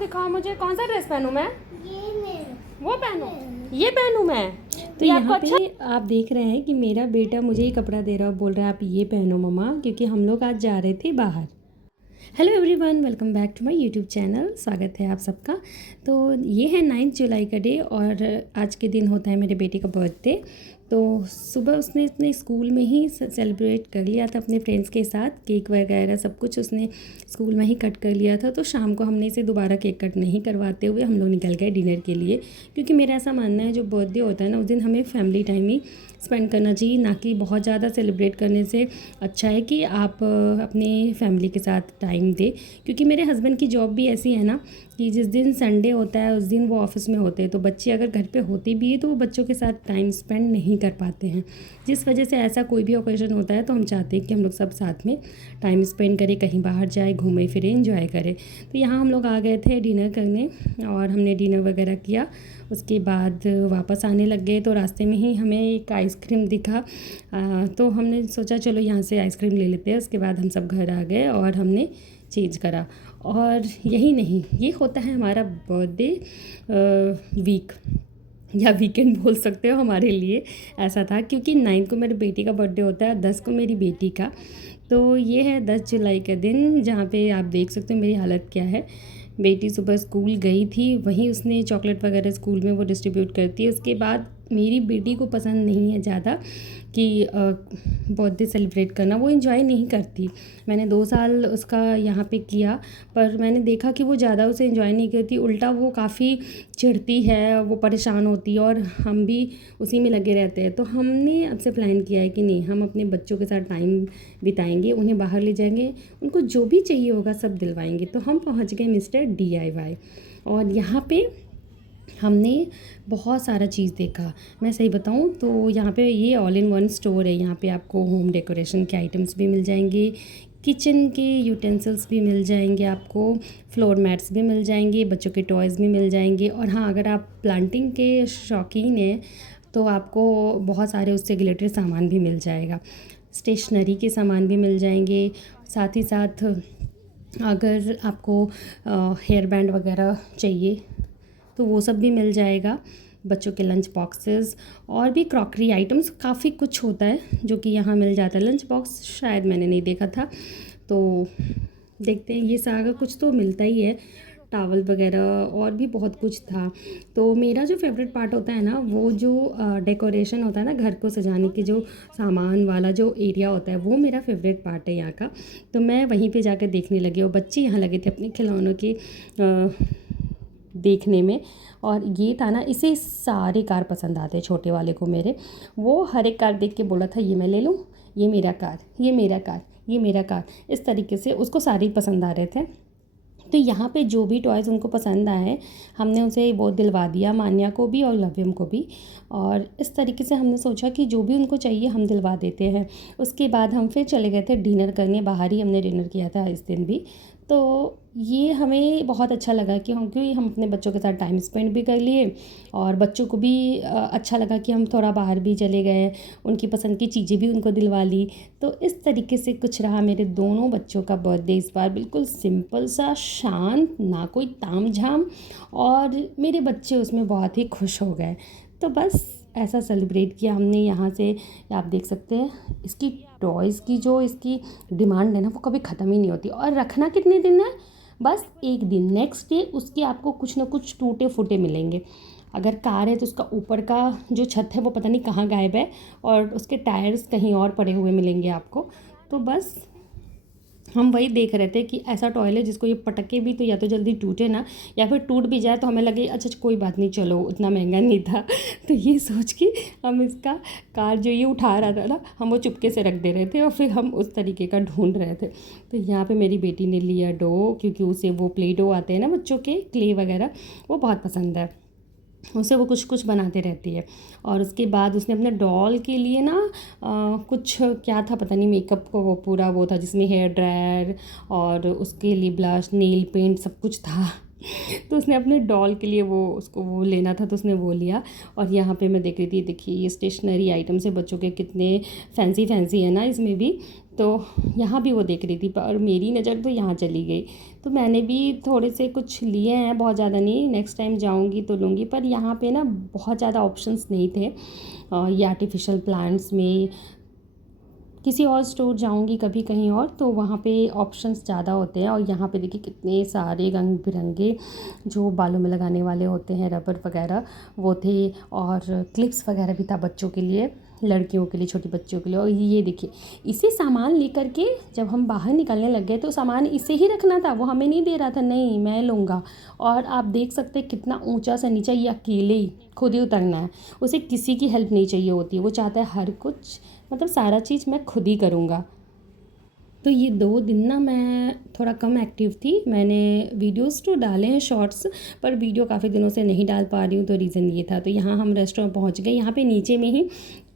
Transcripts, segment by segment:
दिखाओ मुझे, कौन सा ड्रेस पहनूं मैं? वो पहनूं? ये पहनूं मैं? तो ये आपको यहाँ अच्छा? पे आप देख रहे हैं कि मेरा बेटा मुझे ही कपड़ा दे रहा है, बोल रहा है आप ये पहनो मम्मा, क्योंकि हम लोग आज जा रहे थे बाहर। Hello everyone, welcome back to my YouTube channel. स्वागत है आप सबका। तो ये है 9 जुलाई का डे और आज के दिन होता है मेरे बेटे का बर्थडे। तो सुबह उसने अपने स्कूल में ही सेलिब्रेट कर लिया था अपने फ्रेंड्स के साथ। केक वगैरह सब कुछ उसने स्कूल में ही कट कर लिया था। तो शाम को हमने इसे दोबारा केक कट नहीं करवाते हुए हम लोग निकल गए डिनर के लिए, क्योंकि मेरा ऐसा मानना है जो बर्थडे होता है ना, उस दिन हमें फैमिली टाइम ही स्पेंड करना चाहिए, ना कि बहुत ज़्यादा सेलिब्रेट करने से अच्छा है कि आप अपने फैमिली के साथ टाइम दें। क्योंकि मेरे हस्बैंड की जॉब भी ऐसी है ना कि जिस दिन संडे होता है उस दिन वो ऑफिस में होते हैं, तो बच्चे अगर घर पे होते भी है तो वो बच्चों के साथ टाइम स्पेंड नहीं कर पाते हैं, जिस वजह से ऐसा कोई भी ओकेजन होता है तो हम चाहते हैं कि हम लोग सब साथ में टाइम स्पेंड करें, कहीं बाहर जाए, घूमें फिरें, इंजॉय करें। तो यहाँ हम लोग आ गए थे डिनर करने और हमने डिनर वगैरह किया। उसके बाद वापस आने लग गए तो रास्ते में ही हमें एक आइसक्रीम दिखा, तो हमने सोचा चलो यहाँ से आइसक्रीम ले लेते हैं। उसके बाद हम सब घर आ गए और हमने चेंज करा। और यही नहीं, ये होता है हमारा बर्थडे वीक या वीकेंड बोल सकते हो हमारे लिए। ऐसा था क्योंकि 9 को मेरे बेटी का बर्थडे होता है, 10 को मेरी बेटी का। तो ये है 10 जुलाई का दिन, जहाँ पे आप देख सकते हो मेरी हालत क्या है। बेटी सुबह स्कूल गई थी, वहीं उसने चॉकलेट वगैरह स्कूल में वो डिस्ट्रीब्यूट करती है। उसके बाद मेरी बेटी को पसंद नहीं है ज़्यादा कि बर्थडे सेलिब्रेट करना, वो इन्जॉय नहीं करती। मैंने 2 साल उसका यहाँ पे किया, पर मैंने देखा कि वो ज़्यादा उसे इन्जॉय नहीं करती, उल्टा वो काफ़ी चिढ़ती है, वो परेशान होती है और हम भी उसी में लगे रहते हैं। तो हमने अब से प्लान किया है कि नहीं, हम अपने बच्चों के साथ टाइम बिताएंगे, उन्हें बाहर ले जाएंगे, उनको जो भी चाहिए होगा सब दिलवाएंगे। तो हम पहुँच गए मिस्टर DIY और यहाँ पे हमने बहुत सारा चीज़ देखा। मैं सही बताऊँ तो यहाँ पे ये ऑल इन वन स्टोर है। यहाँ पे आपको होम डेकोरेशन के आइटम्स भी मिल जाएंगे, किचन के यूटेंसिल्स भी मिल जाएंगे, आपको फ्लोर मैट्स भी मिल जाएंगे, बच्चों के टॉयज़ भी मिल जाएंगे। और हाँ, अगर आप प्लांटिंग के शौकीन हैं तो आपको बहुत सारे उससे रिलेटेड सामान भी मिल जाएगा, स्टेशनरी के सामान भी मिल जाएंगे। साथ ही साथ अगर आपको हेयर बैंड वगैरह चाहिए तो वो सब भी मिल जाएगा, बच्चों के लंच बॉक्सेस और भी क्रॉकरी आइटम्स, काफ़ी कुछ होता है जो कि यहाँ मिल जाता है। लंच बॉक्स शायद मैंने नहीं देखा था, तो देखते हैं। ये सारा कुछ तो मिलता ही है, टावल वगैरह और भी बहुत कुछ था। तो मेरा जो फेवरेट पार्ट होता है ना, वो जो डेकोरेशन होता है ना, घर को सजाने की जो सामान वाला जो एरिया होता है, वो मेरा फेवरेट पार्ट है यहाँ का। तो मैं वहीं पे जाकर देखने लगी और बच्चे यहाँ लगे थे अपने खिलौनों के देखने में। और ये था ना, इसे सारे कार पसंद आते हैं, छोटे वाले को मेरे। वो हर एक कार देख के बोला था ये मैं ले लूँ, ये मेरा कार, ये मेरा कार, ये मेरा कार, इस तरीके से उसको सारे ही पसंद आ रहे थे। तो यहाँ पे जो भी टॉयज़ उनको पसंद आए हमने उसे वो दिलवा दिया, मान्या को भी और लव्यम को भी। और इस तरीके से हमने सोचा कि जो भी उनको चाहिए हम दिलवा देते हैं। उसके बाद हम फिर चले गए थे डिनर करने, बाहर ही हमने डिनर किया था इस दिन भी। तो ये हमें बहुत अच्छा लगा कि हम अपने बच्चों के साथ टाइम स्पेंड भी कर लिए और बच्चों को भी अच्छा लगा कि हम थोड़ा बाहर भी चले गए, उनकी पसंद की चीज़ें भी उनको दिलवा ली। तो इस तरीके से कुछ रहा मेरे दोनों बच्चों का बर्थडे इस बार, बिल्कुल सिंपल सा, शांत, ना कोई ताम झाम, और मेरे बच्चे उसमें बहुत ही खुश हो गए। तो बस ऐसा सेलिब्रेट किया हमने यहाँ से। आप देख सकते हैं इसकी टॉयज़ की जो इसकी डिमांड है ना, वो कभी ख़त्म ही नहीं होती। और रखना कितने दिन है, बस एक दिन, नेक्स्ट डे उसके आपको कुछ ना कुछ टूटे फूटे मिलेंगे। अगर कार है तो उसका ऊपर का जो छत है वो पता नहीं कहाँ गायब है और उसके टायर्स कहीं और पड़े हुए मिलेंगे आपको। तो बस हम वही देख रहे थे कि ऐसा टॉय है जिसको ये पटके भी तो या तो जल्दी टूटे ना, या फिर टूट भी जाए तो हमें लगे अच्छा कोई बात नहीं, चलो उतना महंगा नहीं था। तो ये सोच के हम इसका कार जो ये उठा रहा था ना, हम वो चुपके से रख दे रहे थे और फिर हम उस तरीके का ढूंढ रहे थे। तो यहाँ पे मेरी बेटी ने लिया डो, क्योंकि उसे वो प्ले डो आते हैं ना बच्चों के, क्ले वगैरह, वो बहुत पसंद है, उससे वो कुछ कुछ बनाते रहती है। और उसके बाद उसने अपने डॉल के लिए ना कुछ क्या था पता नहीं, मेकअप को वो पूरा वो था जिसमें हेयर ड्रायर और उसके लिए ब्लश, नेल पेंट, सब कुछ था। तो उसने अपने डॉल के लिए वो, उसको वो लेना था तो उसने वो लिया। और यहाँ पे मैं देख रही थी, देखिए ये स्टेशनरी आइटम्स है बच्चों के, कितने फैंसी फैंसी है ना इसमें भी। तो यहाँ भी वो देख रही थी, पर मेरी नज़र तो यहाँ चली गई। तो मैंने भी थोड़े से कुछ लिए हैं, बहुत ज़्यादा नहीं, नेक्स्ट टाइम जाऊँगी तो लूँगी। पर यहाँ पे ना बहुत ज़्यादा ऑप्शंस नहीं थे ये आर्टिफिशियल प्लांट्स में। किसी और स्टोर जाऊंगी कभी कहीं और, तो वहाँ पे ऑप्शंस ज़्यादा होते हैं। और यहाँ पे देखिए कितने सारे रंग बिरंगे जो बालों में लगाने वाले होते हैं, रबर वगैरह वो थे, और क्लिप्स वगैरह भी था बच्चों के लिए, लड़कियों के लिए, छोटी बच्चियों के लिए। और ये देखिए इसे सामान लेकर के जब हम बाहर निकलने लग गए तो सामान इसे ही रखना था, वो हमें नहीं दे रहा था, नहीं मैं लूँगा। और आप देख सकते हैं कितना ऊंचा सा नीचा, ये अकेले ही खुद ही उतरना है, उसे किसी की हेल्प नहीं चाहिए होती है। वो चाहता है हर कुछ, मतलब सारा चीज़ मैं खुद ही करूँगा। तो ये 2 दिन ना मैं थोड़ा कम एक्टिव थी। मैंने वीडियोस तो डाले हैं शॉर्ट्स, पर वीडियो काफ़ी दिनों से नहीं डाल पा रही हूँ, तो रीज़न ये था। तो यहाँ हम रेस्टोरेंट पहुँच गए। यहाँ पे नीचे में ही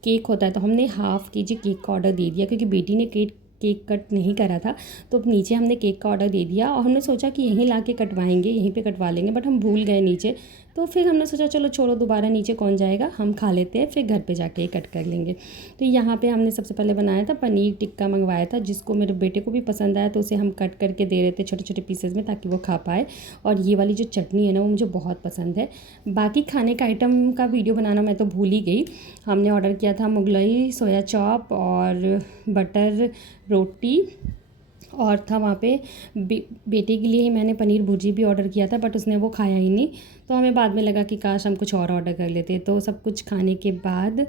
केक होता है, तो हमने ½ kg केक का ऑर्डर दे दिया, क्योंकि बेटी ने केक कट नहीं करा था। तो नीचे हमने केक का ऑर्डर दे दिया, और हमने सोचा कि यहीं ला के कटवाएँगे, यहीं पे कटवा लेंगे, बट हम भूल गए नीचे। तो फिर हमने सोचा चलो छोड़ो, दोबारा नीचे कौन जाएगा, हम खा लेते हैं, फिर घर पे जाके ही कट कर लेंगे। तो यहाँ पे हमने सबसे पहले बनाया था पनीर टिक्का, मंगवाया था, जिसको मेरे बेटे को भी पसंद आया, तो उसे हम कट करके दे रहे थे छोटे छोटे पीसेज में, ताकि वो खा पाए। और ये वाली जो चटनी है ना, वो मुझे बहुत पसंद है। बाकी खाने का आइटम का वीडियो बनाना मैं तो भूल ही गई। हमने ऑर्डर किया था मुगलई, सोया चॉप और बटर रोटी, और था वहाँ पे बेटे के लिए ही मैंने पनीर भुर्जी भी ऑर्डर किया था, बट उसने वो खाया ही नहीं। तो हमें बाद में लगा कि काश हम कुछ और ऑर्डर कर लेते। तो सब कुछ खाने के बाद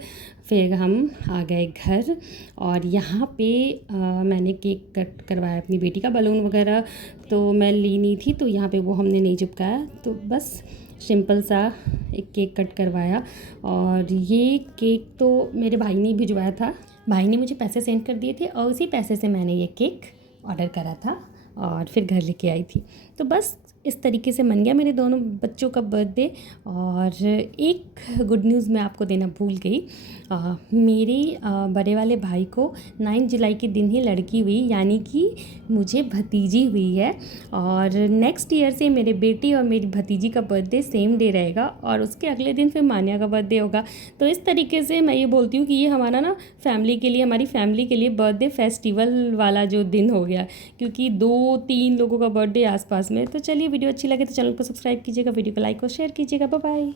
फिर हम आ गए घर, और यहाँ पे मैंने केक कट करवाया अपनी बेटी का। बलून वगैरह तो मैं ली नहीं थी, तो यहाँ पे वो हमने नहीं चिपकाया, तो बस सिंपल सा एक केक कट करवाया। और ये केक तो मेरे भाई ने भिजवाया था, भाई ने मुझे पैसे सेंड कर दिए थे, और उसी पैसे से मैंने ये केक ऑर्डर करा था और फिर घर लेके आई थी। तो बस इस तरीके से मन गया मेरे दोनों बच्चों का बर्थडे। और एक गुड न्यूज़ मैं आपको देना भूल गई। मेरे बड़े वाले भाई को 9 जुलाई के दिन ही लड़की हुई, यानी कि मुझे भतीजी हुई है। और नेक्स्ट ईयर से मेरे बेटी और मेरी भतीजी का बर्थडे सेम डे रहेगा, और उसके अगले दिन फिर मान्या का बर्थडे होगा। तो इस तरीके से मैं ये बोलती हूँ कि ये हमारा ना फैमिली के लिए, हमारी फैमिली के लिए बर्थडे फेस्टिवल वाला जो दिन हो गया, क्योंकि 2-3 लोगों का बर्थडे आसपास में। तो चलिए, वीडियो अच्छी लगे तो चैनल को सब्सक्राइब कीजिएगा, वीडियो को लाइक और शेयर कीजिएगा। Bye bye.